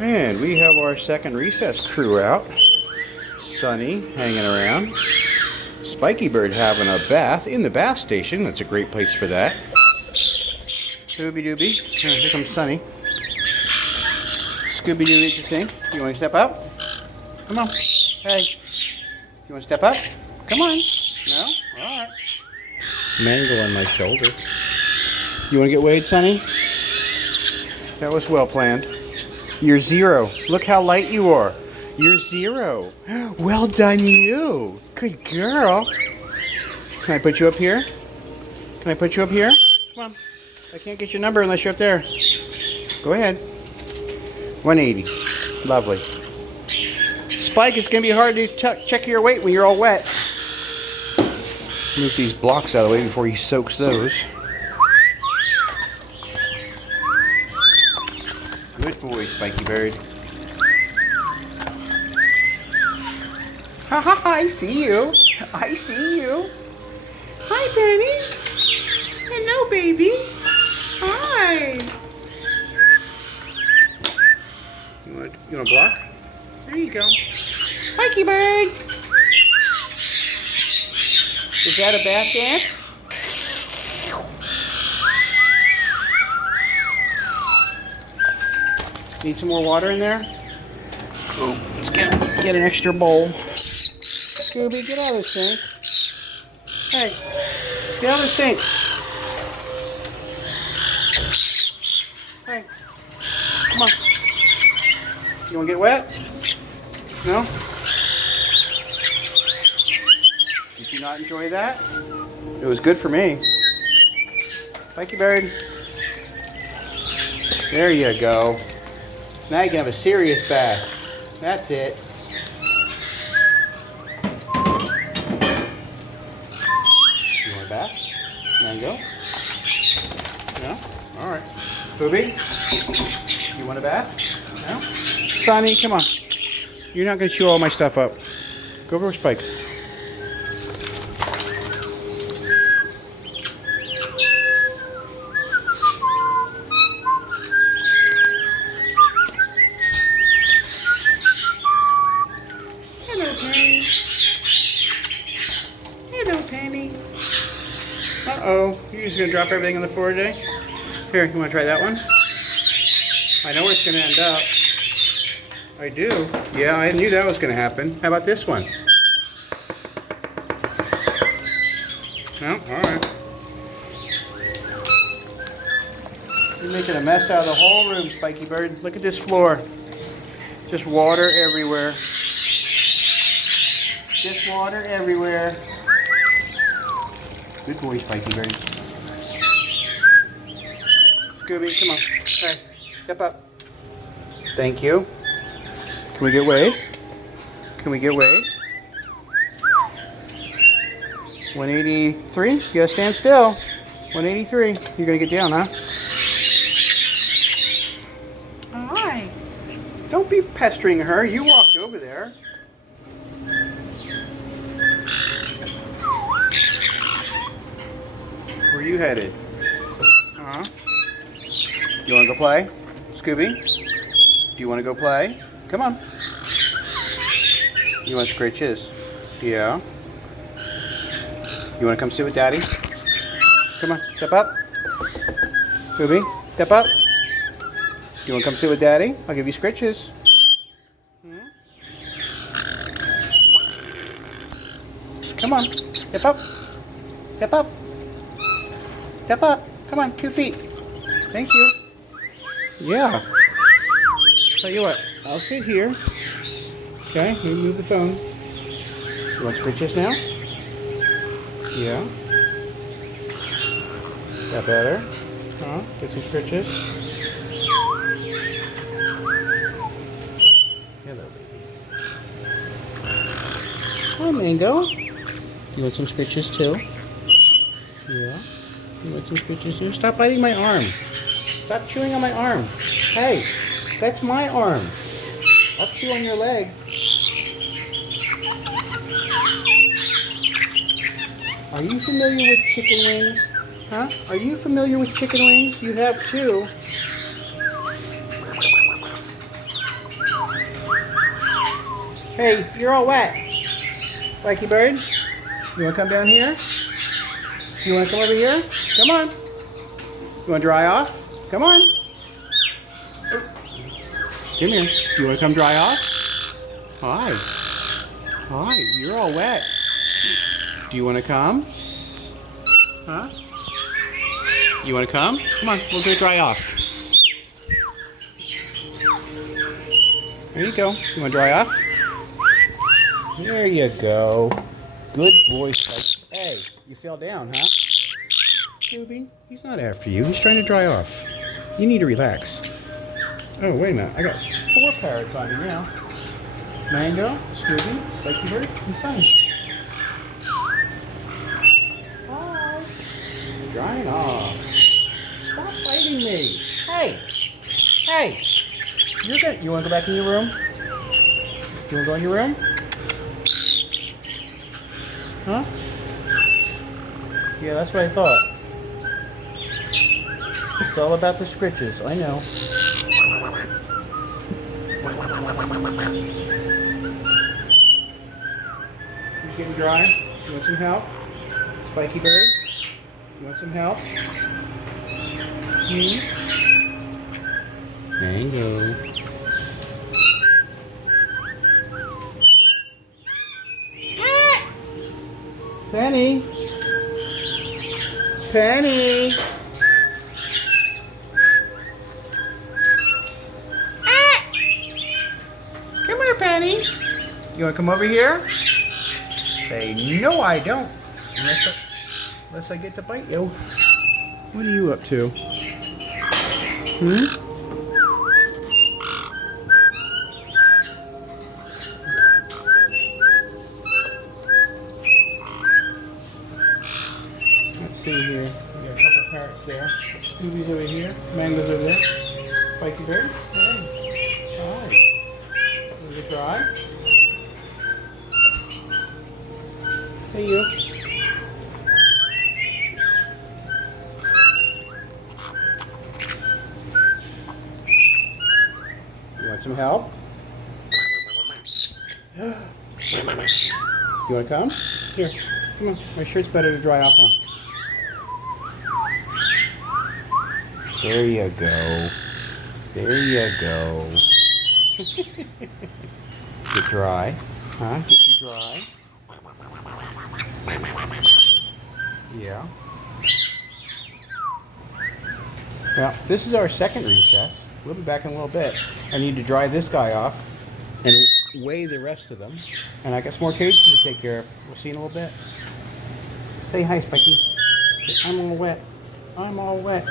And we have our second recess crew out. Sunny hanging around. Spiky Bird having a bath in the bath station. That's a great place for that. Scooby Dooby. Here comes Sunny. Scooby Dooby at the sink. You want to step up? Come on. Hey. You want to step up? Come on. No? Alright. Mango on my shoulder. You want to get weighed, Sunny? That was well planned. You're 0. Look how light you are. You're 0. Well done, you. Good girl. Can I put you up here? Can I put you up here? Come on. I can't get your number unless you're up there. Go ahead. 180. Lovely. Spike, it's going to be hard to check your weight when you're all wet. Move these blocks out of the way before he soaks those. Good boy, Spiky Bird. Ha ha ha, I see you. I see you. Hi, Benny. Hello, baby. Hi. You want to block? There you go. Spiky Bird. Is that a bath dance? Need some more water in there? Oh, let's get an extra bowl. Scooby, get out of the sink. Hey, get out of the sink. Hey, come on. You want to get wet? No? Did you not enjoy that? It was good for me. Spiky Bird. There you go. Now you can have a serious bath. That's it. You want a bath? Mango? No? Alright. Booby? You want a bath? No? Sonny, come on. You're not going to chew all my stuff up. Go over with Spike. Uh-oh, you're just going to drop everything on the floor today? Here, you want to try that one? I know where it's going to end up. I do. Yeah, I knew that was going to happen. How about this one? No? Alright. You're making a mess out of the whole room, Spiky Bird. Look at this floor. Just water everywhere. Just water everywhere. Good boy, Spiky Bird. Scooby, come on. Hey, step up. Thank you. Can we get weighed? Can we get weighed? 183? You gotta stand still. 183. You're gonna get down, huh? Hi. Don't be pestering her. You walked over there. Where are you headed? Uh-huh. You want to go play? Scooby? Do you want to go play? Come on. You want scritches? Yeah. You want to come sit with Daddy? Come on, step up. Scooby, step up. You want to come sit with Daddy? I'll give you scritches. Come on, step up. Step up. Step up. Come on, 2 feet. Thank you. Yeah. Tell you what, I'll sit here. Okay, you move the phone. You want scritches now? Yeah. That better? Huh? Get some scritches. Hello, baby. Hi, Mango. You want some scritches too? Yeah. You want some scritches too? Stop biting my arm. Stop chewing on my arm. Hey, that's my arm. I'll chew on your leg. Are you familiar with chicken wings? Huh? Are you familiar with chicken wings? You have two. Hey, you're all wet. Spiky bird, you want to come down here? You want to come over here? Come on. You want to dry off? Come on. Come here. You want to come dry off? Hi. Hi, you're all wet. Do you want to come? Huh? You want to come? Come on, we'll go dry off. There you go. You want to dry off? There you go. Good boy, Spike. Hey, you fell down, huh? Scooby, he's not after you. He's trying to dry off. You need to relax. Oh, wait a minute. I got 4 parrots on me now. Mango, Scooby, Spiky Bird, and Sunny. Hi. Drying off. Stop fighting me. Hey. Hey. You want to go back in your room? You want to go in your room? Huh? Yeah, that's what I thought. It's all about the scritches, I know. He's getting dry. You want some help? Spiky bird? You want some help? Mango. Penny. Penny. Come here, Penny. You want to come over here? Say, no, I don't. Unless I get to bite you. What are you up to? Let's see here. We got a couple parrots there. Scooby's over here. Mango's over there. Spiky bird. Hey. Hi. Is it dry? Hey, you. You want some help? You want to come? Here. Come on. My shirt's better to dry off on. There you go. There you go. Get dry. Huh? Get you dry? Yeah. Well, this is our second recess. We'll be back in a little bit. I need to dry this guy off and weigh the rest of them. And I got some more cages to take care of. We'll see in a little bit. Say hi, Spiky. I'm all wet. I'm all wet.